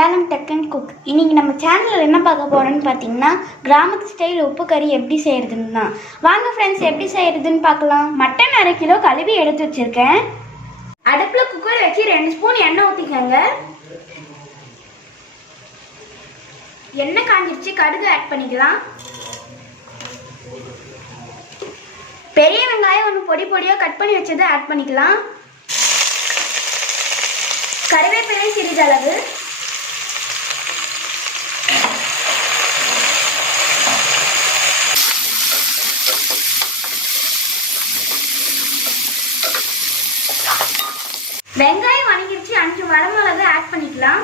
Salem tech and cook. இன்னைக்கு நம்ம சேனலில் என்ன பார்க்க போகிறோன்னு பார்த்தீங்கன்னா, கிராமத்து ஸ்டைல் உப்பு கறி எப்படி செய்கிறதுன்னு தான். வாங்க ஃப்ரெண்ட்ஸ், எப்படி செய்கிறதுன்னு பார்க்கலாம். மட்டன் 1/2 கிலோ கழுவி எடுத்து வச்சுருக்கேன். அடுப்பில் குக்கர் வச்சு 2 ஸ்பூன் எண்ணெய் ஊற்றிக்கோங்க. எண்ணெய் காஞ்சிருச்சு, கடுகு ஆட் பண்ணிக்கலாம். பெரிய வெங்காயம் ஒன்று பொடி பொடியாக கட் பண்ணி வச்சதை ஆட் பண்ணிக்கலாம். கறிவேப்பிலை சிறிதளவு, வெங்காயம் வணங்கிருச்சு, 5 வரமிளகு ஆட் பண்ணிக்கலாம்.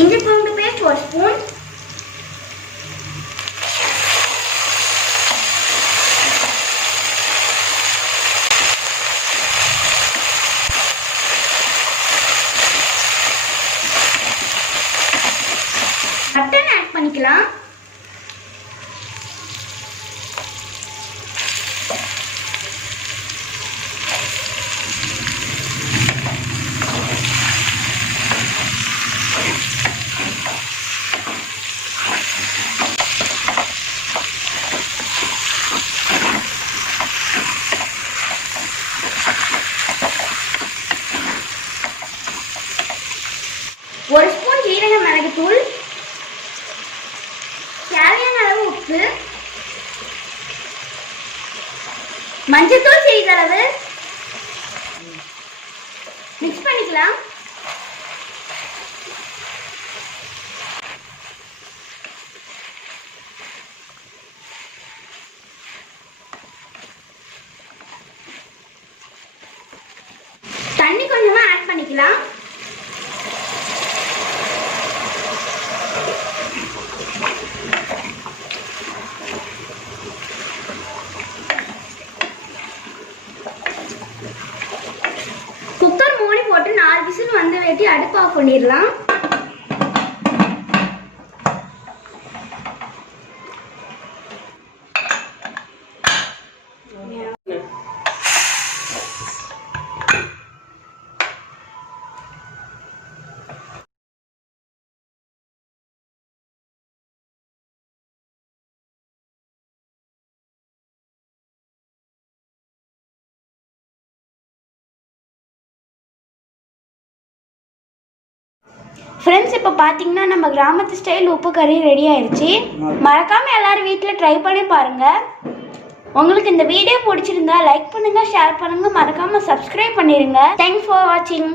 இஞ்சி பூண்டு பேஸ்ட் 1 ஸ்பூன், மட்டன் ஆட் பண்ணிக்கலாம். ஒரு ஸ்பூன் ஜீரக மிளகுத்தூள், தேவையான அளவு உப்பு, மஞ்சள்தூள் சிறிதளவு மிக்ஸ் பண்ணிக்கலாம். தண்ணி கொஞ்சமா ஆட் பண்ணிக்கலாம். குக்கர் மூடி போட்டு 4 விசில் வந்து வெட்டி அடுப்பு ஆஃப் பண்ணிடலாம். ஃப்ரெண்ட்ஸ், இப்போ பார்த்தீங்கன்னா நம்ம கிராமத்து ஸ்டைல் உப்பு கறி ரெடி ஆயிடுச்சு. மறக்காமல் எல்லாரும் வீட்டில் ட்ரை பண்ணி பாருங்கள். உங்களுக்கு இந்த வீடியோ பிடிச்சிருந்தா லைக் பண்ணுங்கள், ஷேர் பண்ணுங்கள், மறக்காமல் சப்ஸ்கிரைப் பண்ணிடுங்க. தேங்க்ஸ் ஃபார் வாட்சிங்.